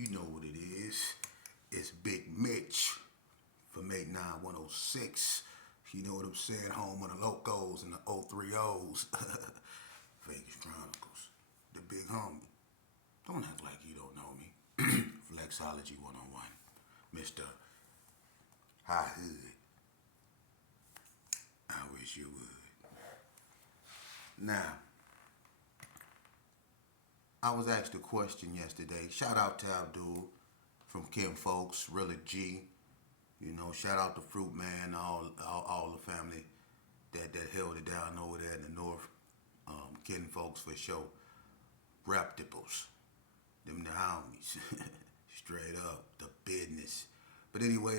You know what it is. It's Big Mitch from 89106. You know what I'm saying? Home of the Locos and the 030s. Vegas Chronicles. The big homie. Don't act like you don't know me. Flexology 101. Mr. High Hood. I wish you would. Now, I was asked a question yesterday. Shout out to Abdul from Kim Folks, Really G. You know, shout out to Fruit Man, all the family that held it down over there in the north. Ken Folks for sure. Raptiples. Them the homies. Straight up, the business. But anyway,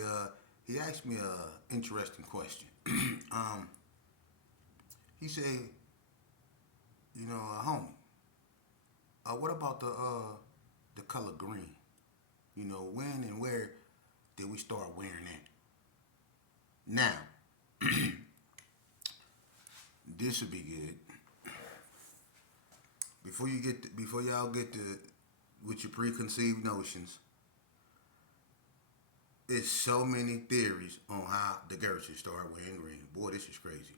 he asked me a interesting question. He said, homie, what about the color green? You know, when and where did we start wearing it? Now, this would be good. Before y'all get to with your preconceived notions, it's so many theories on how the Gershons started wearing green. Boy, this is crazy.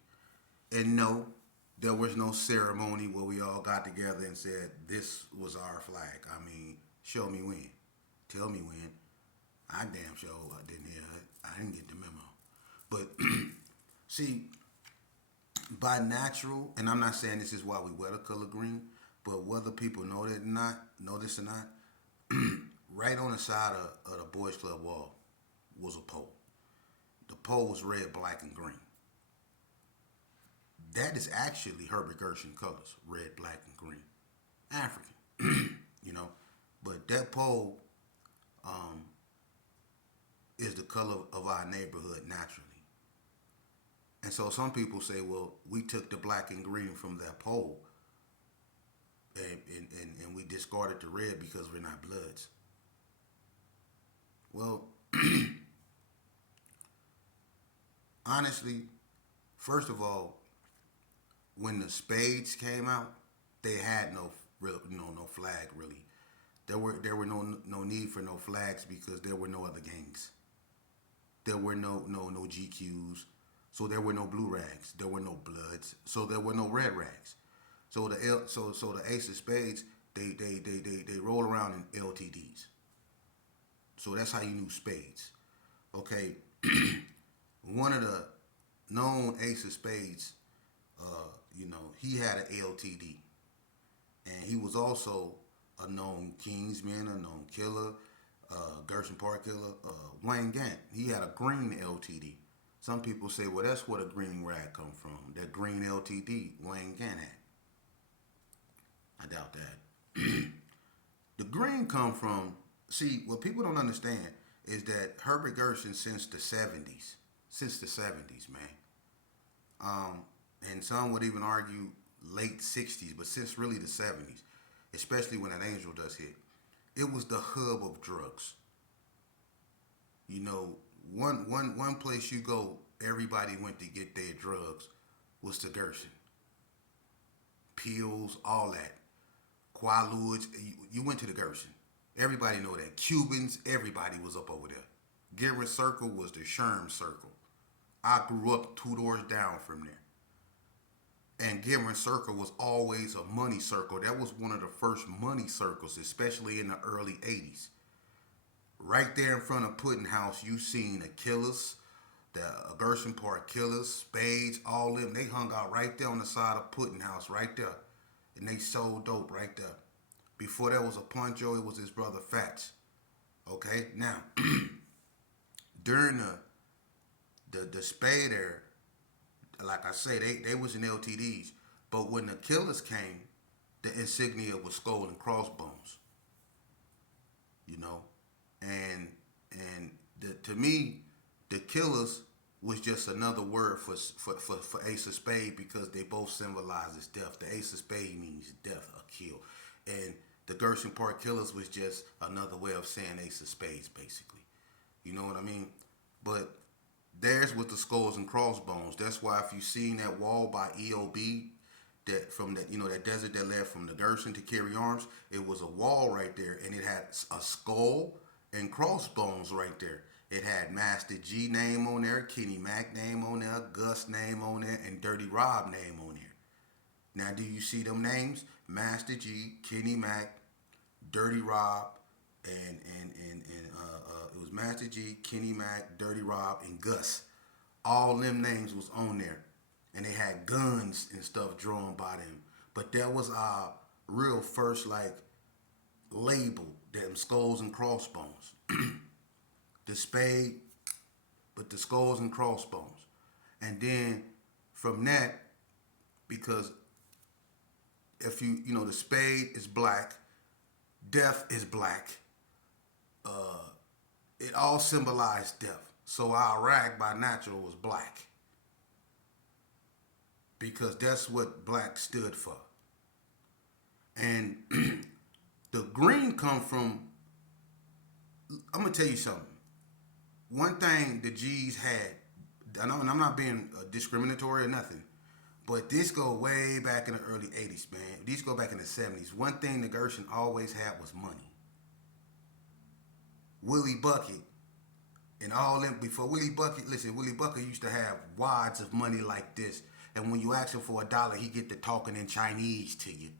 And no, there was no ceremony where we all got together and said this was our flag. I mean, show me when. Tell me when. I damn sure didn't hear it. I didn't get the memo. But see, by natural, and I'm not saying this is why we wear the color green, but whether people know this or not, right on the side of the Boys Club wall was a pole. The pole was red, black, and green. That is actually Herbert Gershon colors, red, black, and green. African, But that pole is the color of our neighborhood naturally. And so some people say, well, we took the black and green from that pole and we discarded the red because we're not Bloods. Well, honestly, first of all, when the Spades came out, they had no flag really. There were no need for no flags because there were no other gangs. There were no GQs, so there were no blue rags. There were no Bloods, so there were no red rags. So the Ace of Spades they roll around in LTDs. So that's how you knew Spades. Okay, one of the known Ace of Spades, he had an LTD, and he was also a known Kingsman, a known killer, Gershon Park killer, Wayne Gant. He had a green LTD. Some people say, well, that's where the green rag come from. That green LTD Wayne Gant had. I doubt that. The green come from, see, what people don't understand is that Herbert Gershon since the 70s, man. And some would even argue late 60s, but since really the 70s, especially when that Angel Dust hit, it was the hub of drugs. You know, one place you go, everybody went to get their drugs was to Gershon. Pills, all that. Quaaludes, you went to the Gershon. Everybody know that. Cubans, everybody was up over there. Garrett Circle was the Sherm Circle. I grew up 2 doors down from there. And Garrett Circle was always a money circle. That was one of the first money circles, especially in the early 80s. Right there in front of Puddin' House, you seen the Killers, the Gershon Park Killers, Spades, all them. They hung out right there on the side of Puddin' House, right there. And they sold dope right there. Before there was a Poncho, it was his brother Fats. Okay, now, during the Spade era, like I say, they was in LTDs. But when the Killers came, the insignia was skull and crossbones. And to me, the Killers was just another word for Ace of Spade because they both symbolize as death. The Ace of Spade means death, a kill. And the Gershon Park Killers was just another way of saying Ace of Spades, basically. You know what I mean? But theirs was the skulls and crossbones. That's why if you seen that wall by EOB, that from that that desert that led from the Gershon to carry arms. It was a wall right there, and it had a skull and crossbones right there. It had Master G name on there, Kenny Mac name on there, Gus name on there, and Dirty Rob name on there. Now, do you see them names? Master G, Kenny Mac, Dirty Rob, and it was Master G, Kenny Mac, Dirty Rob, and Gus. All them names was on there, and they had guns and stuff drawn by them. But that was our real first like label, them skulls and crossbones. The spade, but the skulls and crossbones. And then from that, because if the spade is black, death is black. It all symbolized death. So our rag by natural was black, because that's what black stood for. And the green come from, I'm gonna tell you something. One thing the G's had, and I'm not being discriminatory or nothing, but this go way back in the early 80s, man. These go back in the 70s. One thing the Gershon always had was money. Willie Bucket and all them, before Willie Bucket, listen, Willie Bucket used to have wads of money like this. And when you ask him for $1, he get to talking in Chinese to you.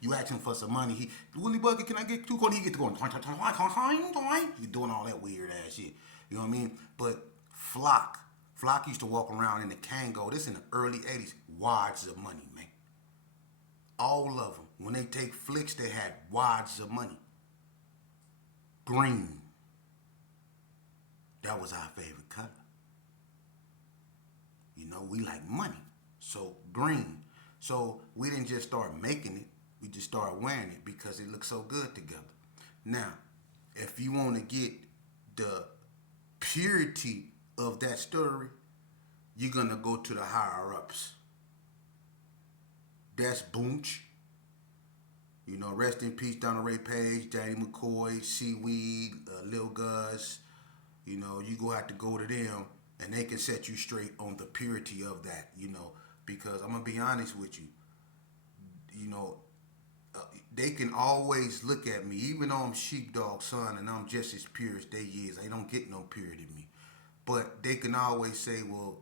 You ask him for some money, Willie Bucket, can I get 2 coins? He get to going, you doing all that weird ass shit. You know what I mean? But Flock used to walk around in the Kango. This in the early 80s. Wads of money, man. All of them. When they take flicks, they had wads of money. Green. That was our favorite color. We like money. So green. So we didn't just start making it. We just started wearing it because it looked so good together. Now, if you want to get the purity of that story, you're going to go to the higher ups. That's Boonch. Rest in peace, Donna Ray Page, Daddy McCoy, Seaweed, Lil Gus. You go have to go to them, and they can set you straight on the purity of that, because I'm going to be honest with you. They can always look at me, even though I'm sheepdog son and I'm just as pure as they is. They don't get no purity in me. But they can always say, well,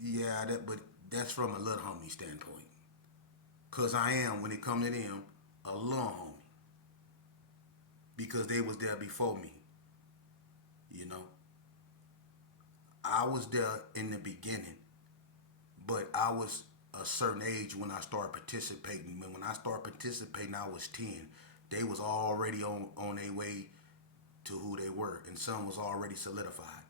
yeah, but that's from a little homie standpoint. Because I am, when it come to them, a little homie. Because they was there before me. I was there in the beginning, but I was a certain age when I started participating. When I started participating, I was 10. They was already on their way to who they were, and some was already solidified.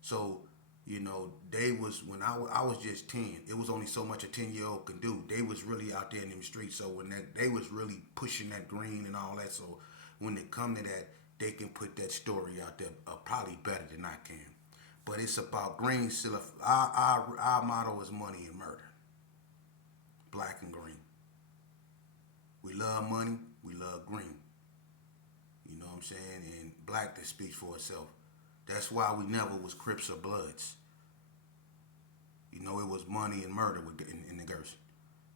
So, they was, when I was just 10, it was only so much a 10-year-old can do. They was really out there in them streets, so when they was really pushing that green and all that, so when they come to that, they can put that story out there probably better than I can. But it's about green. Our motto is money and murder. Black and green. We love money. We love green. You know what I'm saying? And black, that speaks for itself. That's why we never was Crips or Bloods. It was money and murder in the Gershon.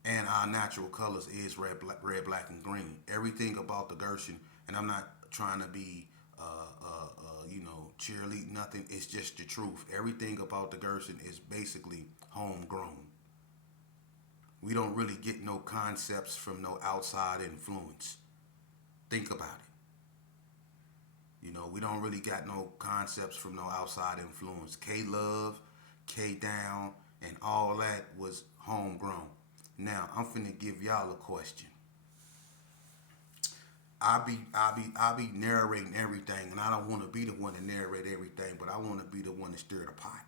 And our natural colors is red, black, and green. Everything about the Gershon, and I'm not trying to be cheerlead, nothing. It's just the truth. Everything about the Gershon is basically homegrown. We don't really get no concepts from no outside influence. Think about it. We don't really got no concepts from no outside influence. K-Love, K-Down, and all that was homegrown. Now, I'm finna give y'all a question. I be narrating everything, and I don't want to be the one to narrate everything, but I want to be the one to stir the pot.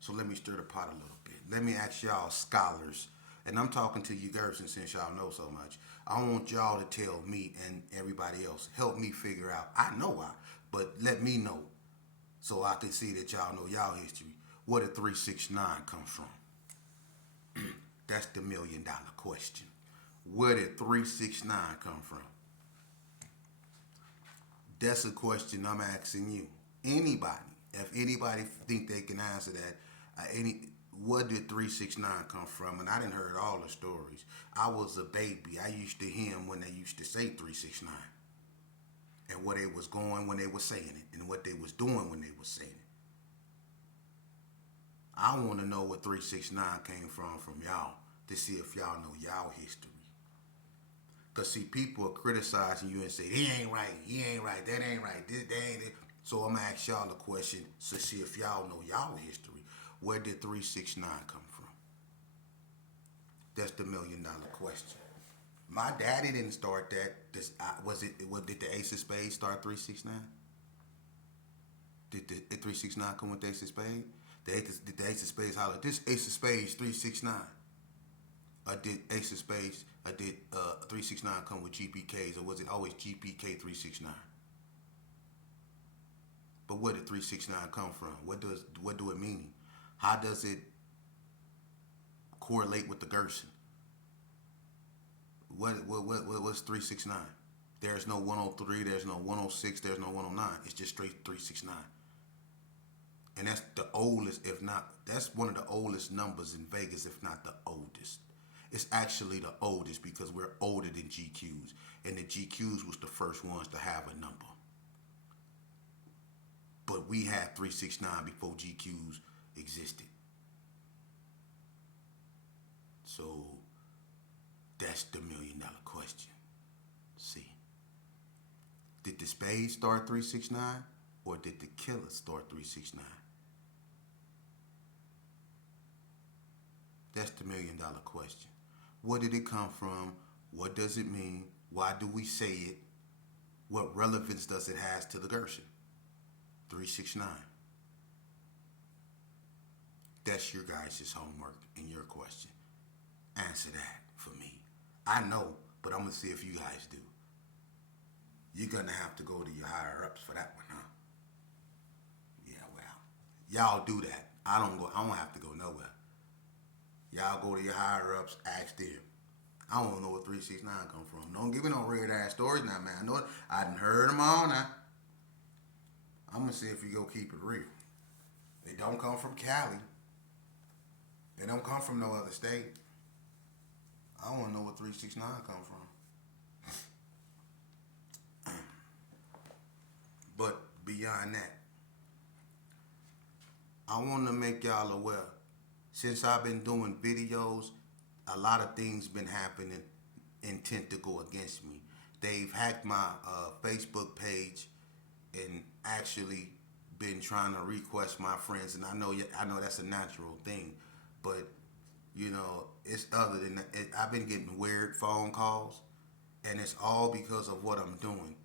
So let me stir the pot a little bit. Let me ask y'all scholars, and I'm talking to you Gershon since y'all know so much. I want y'all to tell me and everybody else, help me figure out. I know why, but let me know so I can see that y'all know y'all history. Where did 369 come from? That's the $1 million question. Where did 369 come from? That's a question I'm asking you. Anybody, if anybody think they can answer that, What did 369 come from? And I didn't heard all the stories. I was a baby. I used to hear him when they used to say 369 and where they was going when they were saying it and what they was doing when they was saying it. I want to know what 369 came from y'all to see if y'all know y'all history. Because, see, people are criticizing you and say, he ain't right, that ain't right, that ain't it. So I'm going to ask y'all a question to see if y'all know y'all history. Where did 369 come from? That's the $1,000,000 question. My daddy didn't start that. Did the Ace of Spades start 369? Did the 369 come with the Ace of Spades? Did the Ace of Spades holler, this Ace of Spades 369? Did Ace of Spades, did 369 come with GPKs, or was it always GPK 369? But where did 369 come from? What do it mean? How does it correlate with the Gershon? What's 369? There's no 103, there's no 106, there's no 109. It's just straight 369. And that's the oldest, if not, that's one of the oldest numbers in Vegas, if not the oldest. It's actually the oldest because we're older than GQs. And the GQs was the first ones to have a number. But we had 369 before GQs existed. So that's the $1,000,000 question. See, did the spade start 369 or did the killer start 369? That's the $1,000,000 question. Where did it come from? What does it mean? Why do we say it? What relevance does it have to the Gershon? 369. That's your guys' homework and your question. Answer that for me. I know, but I'm going to see if you guys do. You're going to have to go to your higher ups for that one, huh? Yeah, well, y'all do that. I don't have to go nowhere. Y'all go to your higher ups, ask them. I don't know where 369 come from. Don't give me no weird ass stories now, man. I know it. I done heard them all now. I'm going to see if you go keep it real. They don't come from Cali. They don't come from no other state. I want to know where 369 come from. But beyond that, I want to make y'all aware. Since I've been doing videos, a lot of things been happening intent to go against me. They've hacked my Facebook page and actually been trying to request my friends, and I know that's a natural thing, but you know, it's other than that. I've been getting weird phone calls, and it's all because of what I'm doing.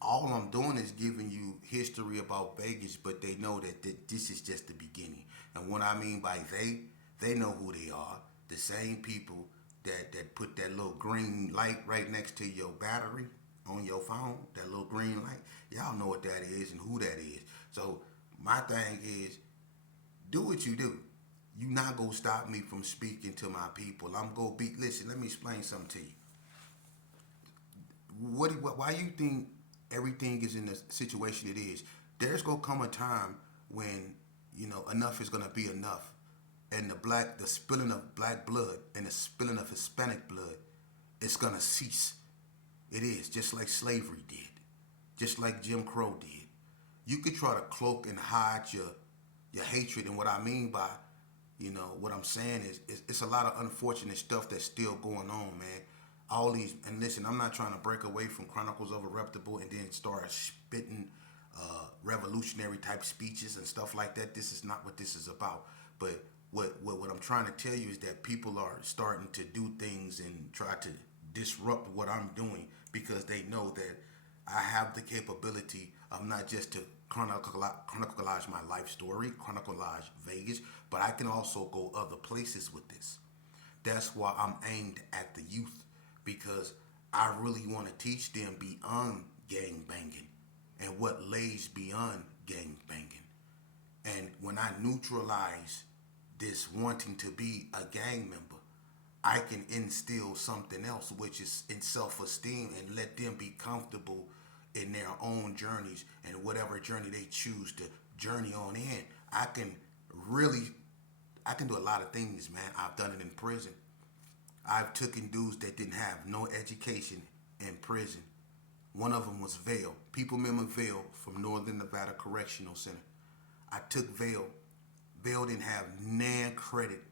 All I'm doing is giving you history about Vegas, but they know that this is just the beginning. And what I mean by they know who they are. The same people that put that little green light right next to your battery on your phone, that little green light. Y'all know what that is and who that is. So my thing is, do what you do. You not gonna stop me from speaking to my people. I'm gonna be. Listen, let me explain something to you. Why you think everything is in the situation it is? There's gonna come a time when enough is gonna be enough, and the spilling of black blood and the spilling of Hispanic blood, it's gonna cease. It is just like slavery did, just like Jim Crow did. You could try to cloak and hide your hatred, and what I mean by what I'm saying is it's a lot of unfortunate stuff that's still going on, man. All these, and listen, I'm not trying to break away from Chronicles of a Reputable and then start spitting revolutionary type speeches and stuff like that. This is not what this is about. But what I'm trying to tell you is that people are starting to do things and try to disrupt what I'm doing because they know that I have the capability of not just to chronicleize my life story, chronicleize Vegas, but I can also go other places with this. That's why I'm aimed at the youth, because I really want to teach them beyond gang banging and what lays beyond gang banging. And when I neutralize this wanting to be a gang member, I can instill something else, which is in self-esteem, and let them be comfortable in their own journeys and whatever journey they choose to journey on in. I can I can do a lot of things, man. I've done it in prison. I've taken dudes that didn't have no education in prison. One of them was Vail. People remember Vail from Northern Nevada Correctional Center. I took Vail. Vail didn't have nan credit.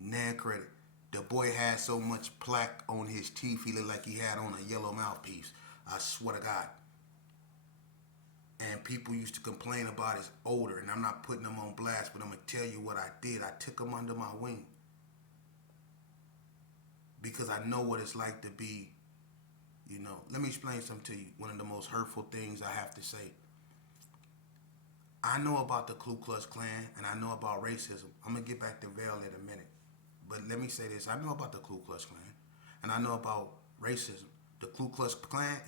Nan credit. The boy had so much plaque on his teeth, he looked like he had on a yellow mouthpiece. I swear to God. And people used to complain about his odor, and I'm not putting them on blast, but I'm going to tell you what I did. I took him under my wing. Because I know what it's like to be, let me explain something to you. One of the most hurtful things I have to say. I know about the Ku Klux Klan, and I know about racism. I'm going to get back to Vail in a minute. But let me say this. I know about the Ku Klux Klan, and I know about racism. The Ku Klux Klan,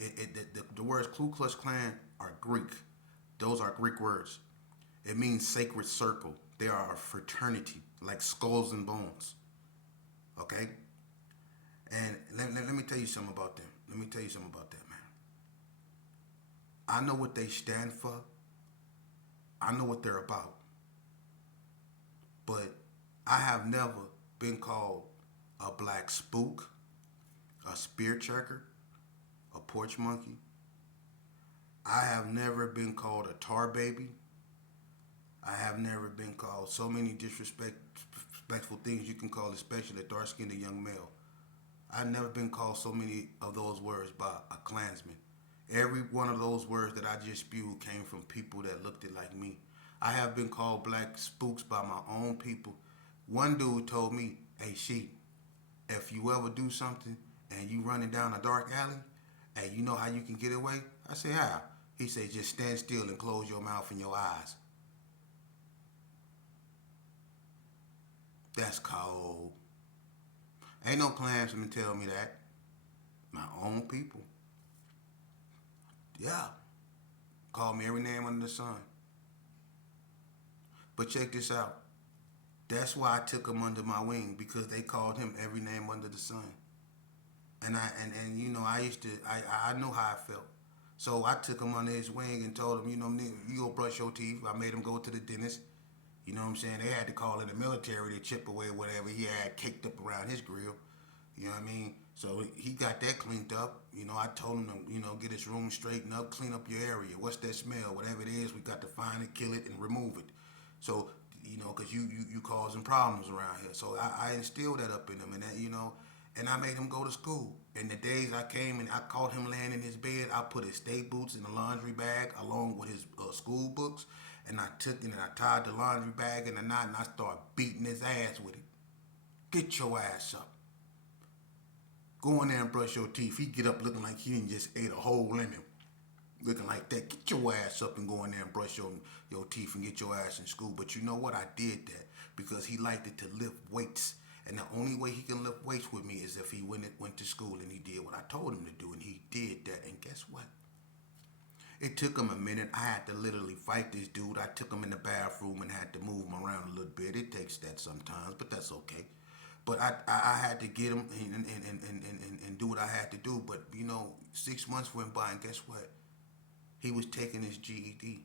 the words Ku Klux Klan are Greek. Those are Greek words. It means sacred circle. They are a fraternity, like skulls and bones. Okay? And let me tell you something about them. Let me tell you something about that, man. I know what they stand for. I know what they're about. But I have never been called a black spook, a spear checker, a porch monkey. I have never been called a tar baby. I have never been called so many disrespectful things you can call, especially a dark-skinned young male. I've never been called so many of those words by a Klansman. Every one of those words that I just spewed came from people that looked it like me. I have been called black spooks by my own people. One dude told me, hey, Sheik, if you ever do something and you running down a dark alley and you know how you can get away, I say, how? He said, just stand still and close your mouth and your eyes. That's cold. Ain't no Klansman tell me that. My own people. Yeah. Call me every name under the sun. But check this out. That's why I took him under my wing, because they called him every name under the sun. And I know how I felt. So I took him under his wing and told him, you go brush your teeth. I made him go to the dentist. You know what I'm saying? They had to call in the military to chip away whatever he had caked up around his grill. You know what I mean? So he got that cleaned up. I told him to, get his room straightened up, clean up your area. What's that smell? Whatever it is, we got to find it, kill it, and remove it. So, because you causing problems around here. So I instilled that up in him, and that, and I made him go to school. And the days I came and I caught him laying in his bed, I put his state boots in the laundry bag along with his school books, and I took it and I tied the laundry bag in a knot, and I started beating his ass with it. Get your ass up. Go in there and brush your teeth. He get up looking like he done just ate a whole lemon. Looking like that. Get your ass up and go in there and brush your teeth and get your ass in school. But you know what? I did that because he liked it to lift weights. And the only way he can lift weights with me is if he went to school and he did what I told him to do. And he did that. And guess what? It took him a minute. I had to literally fight this dude. I took him in the bathroom and had to move him around a little bit. It takes that sometimes, but that's okay. But I had to get him and do what I had to do. But, 6 months went by, and guess what? He was taking his GED.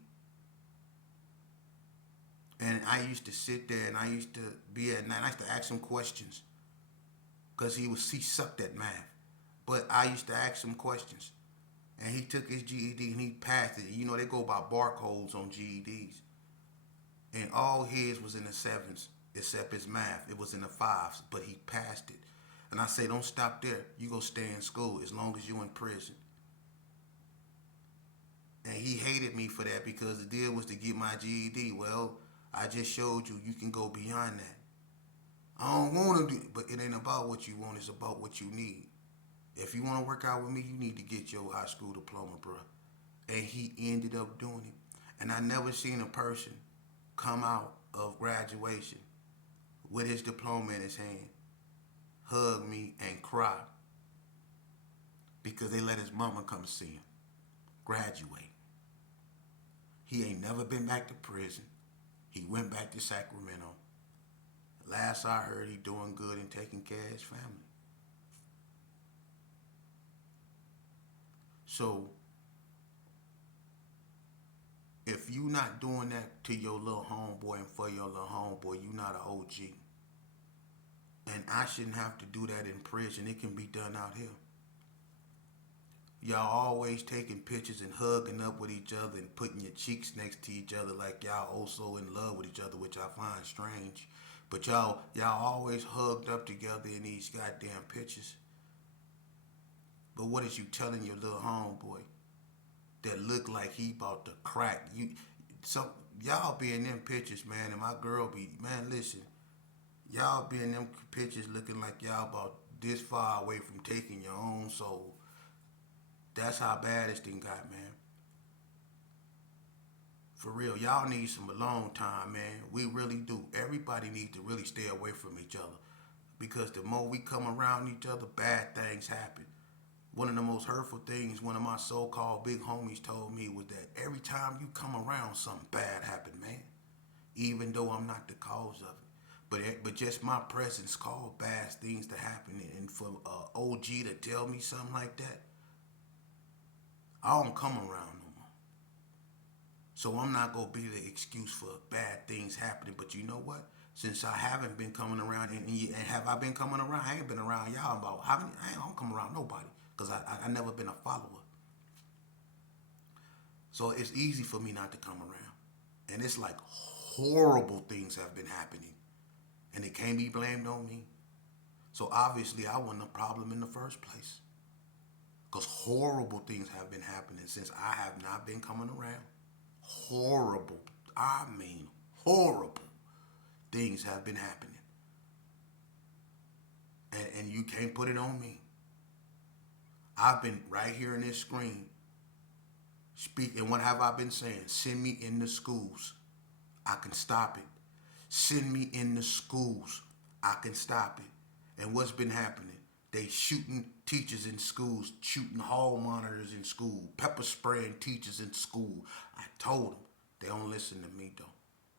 And I used to sit there, and I used to be at night. I used to ask him questions because he sucked at math. But I used to ask him questions. And he took his GED, and he passed it. They go by barcodes on GEDs. And all his was in the 7s. Except his math. It was in the 5s, but he passed it. And I say, don't stop there. You go stay in school as long as you in prison. And he hated me for that because the deal was to get my GED. Well, I just showed you can go beyond that. I don't want to do it, but it ain't about what you want. It's about what you need. If you want to work out with me, you need to get your high school diploma, bro. And he ended up doing it. And I never seen a person come out of graduation with his diploma in his hand, hug me, and cry because they let his mama come see him graduate. He ain't never been back to prison. He went back to Sacramento. Last I heard, he doing good and taking care of his family. So, If you not doing that to your little homeboy and for your little homeboy, you not an OG. And I shouldn't have to do that in prison. It can be done out here. Y'all always taking pictures and hugging up with each other and putting your cheeks next to each other like y'all also in love with each other, which I find strange. But y'all always hugged up together in these goddamn pictures. But what is you telling your little homeboy that look like he about to crack? Y'all be in them pictures, man, and my girl be, man, listen, y'all be in them pictures looking like y'all about this far away from taking your own soul. That's how bad this thing got, man. For real, y'all need some alone time, man. We really do. Everybody needs to really stay away from each other. Because the more we come around each other, bad things happen. One of the most hurtful things one of my so-called big homies told me was that every time you come around, something bad happened, man. Even though I'm not the cause of it. But just my presence caused bad things to happen. And for OG to tell me something like that, I don't come around no more. So I'm not going to be the excuse for bad things happening. But you know what? Since I haven't been coming around, and have I been coming around? I ain't been around y'all about how many, I don't come around nobody. Because I never been a follower. So it's easy for me not to come around. And it's like horrible things have been happening. And it can't be blamed on me. So obviously I wasn't a problem in the first place. Because horrible things have been happening since I have not been coming around. Horrible, I mean horrible things have been happening. And you can't put it on me. I've been right here in this screen speaking. What have I been saying? Send me in the schools. I can stop it. Send me in the schools. I can stop it. And what's been happening? They shooting teachers in schools, shooting hall monitors in school, pepper spraying teachers in school. I told them. They don't listen to me, though.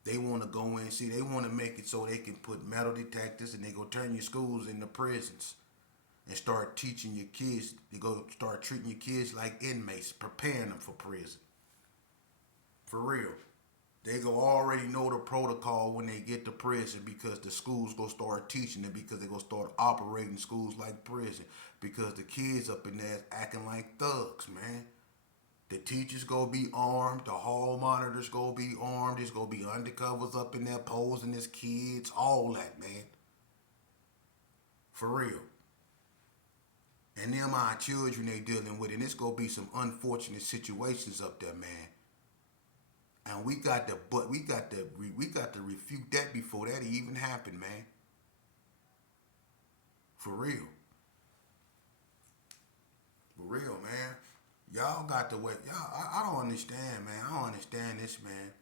They want to go in, see, they want to make it so they can put metal detectors and they go turn your schools into prisons and start teaching your kids. They go start treating your kids like inmates, preparing them for prison. For real. They go already know the protocol when they get to prison because the schools go start teaching them because they go start operating schools like prison because the kids up in there acting like thugs, man. The teachers go be armed, the hall monitors go be armed, there's go be undercovers up in there posing as kids, all that, man. For real. And them our children they dealing with, and it's gonna be some unfortunate situations up there, man. And we got to refute that before that even happened, man. For real. For real, man. Y'all got to wait. Y'all, I don't understand, man. I don't understand this, man.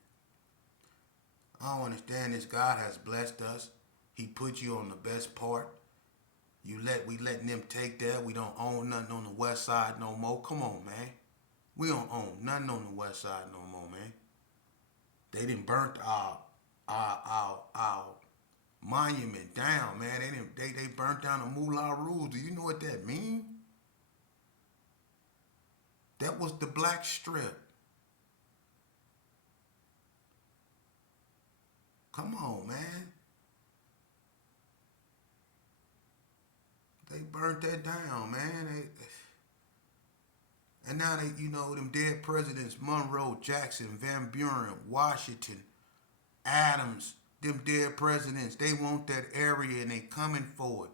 I don't understand this. God has blessed us. He put you on the best part. We letting them take that. We don't own nothing on the west side no more. Come on, man. We don't own nothing on the west side no more, man. They done burnt our monument down, man. They burnt down the Moolah Rules. Do you know what that means? That was the black strip. Come on, man. They burnt that down, man. And now them dead presidents, Monroe, Jackson, Van Buren, Washington, Adams, them dead presidents, they want that area and they coming for it.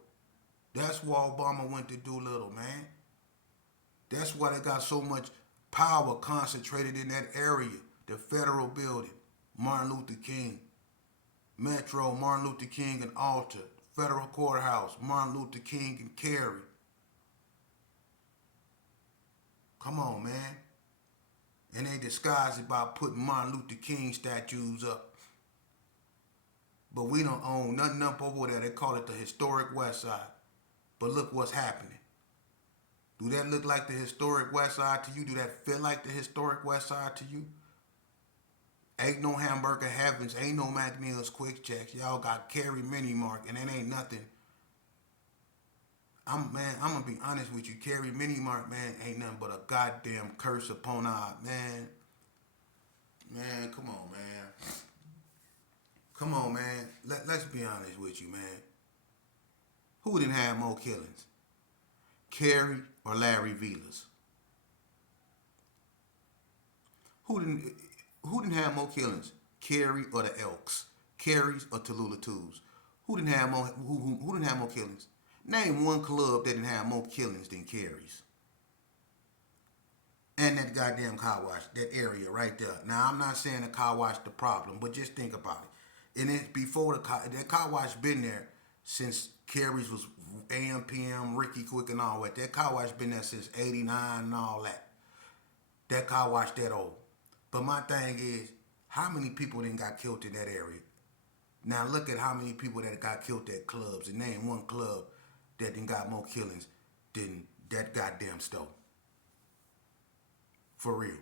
That's why Obama went to Doolittle, man. That's why they got so much power concentrated in that area. The federal building, Martin Luther King, Metro, Martin Luther King and Alta, federal courthouse, Martin Luther King and Cary. Come on, man. And they disguise it by putting Martin Luther King statues up. But we don't own nothing up over there. They call it the historic West Side. But look what's happening. Do that look like the historic West Side to you? Do that feel like the historic West Side to you? Ain't no Hamburger Heavens. Ain't no McNeil's Quick Checks. Y'all got Cary Mini Mart, and it ain't nothing. I'm gonna be honest with you. Cary Mini Mart, man, ain't nothing but a goddamn curse upon our man. Man, come on, man. Come on, man. Let's be honest with you, man. Who didn't have more killings? Kerry or Larry Vilas? Who didn't who didn't have more killings? Kerry or the Elks? Kerry's or Tallulah Twos? Who didn't have more killings? Name one club that didn't have more killings than Kerry's. And that goddamn car wash, that area right there. Now I'm not saying the car wash the problem, but just think about it. And it's before that car wash been there since Kerry's was AM, PM, Ricky Quick and all that. That car wash been there since '89 and all that. That car wash that old. But my thing is, how many people then got killed in that area? Now look at how many people that got killed at clubs, and name one club that then got more killings than that goddamn store. For real.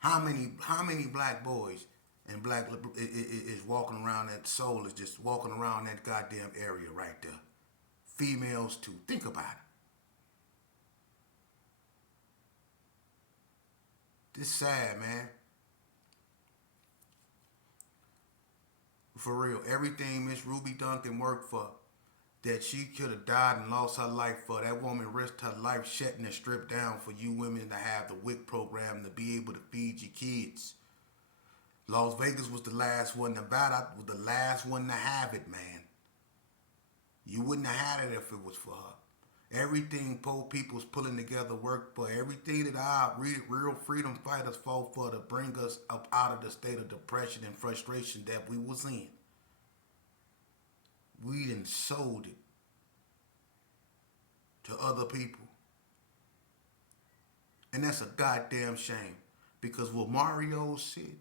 How many black boys and black is walking around that soul is just walking around that goddamn area right there. Females too. Think about it. This sad, man. For real. Everything Miss Ruby Duncan worked for that she could have died and lost her life for. That woman risked her life shutting the strip down for you women to have the WIC program to be able to feed your kids. Las Vegas was the last one. Nevada was the last one to have it, man. You wouldn't have had it if it was for her. Everything poor people's pulling together worked for. Everything that our real freedom fighters fought for to bring us up out of the state of depression and frustration that we was in. We done sold it to other people. And that's a goddamn shame. Because what Mario said,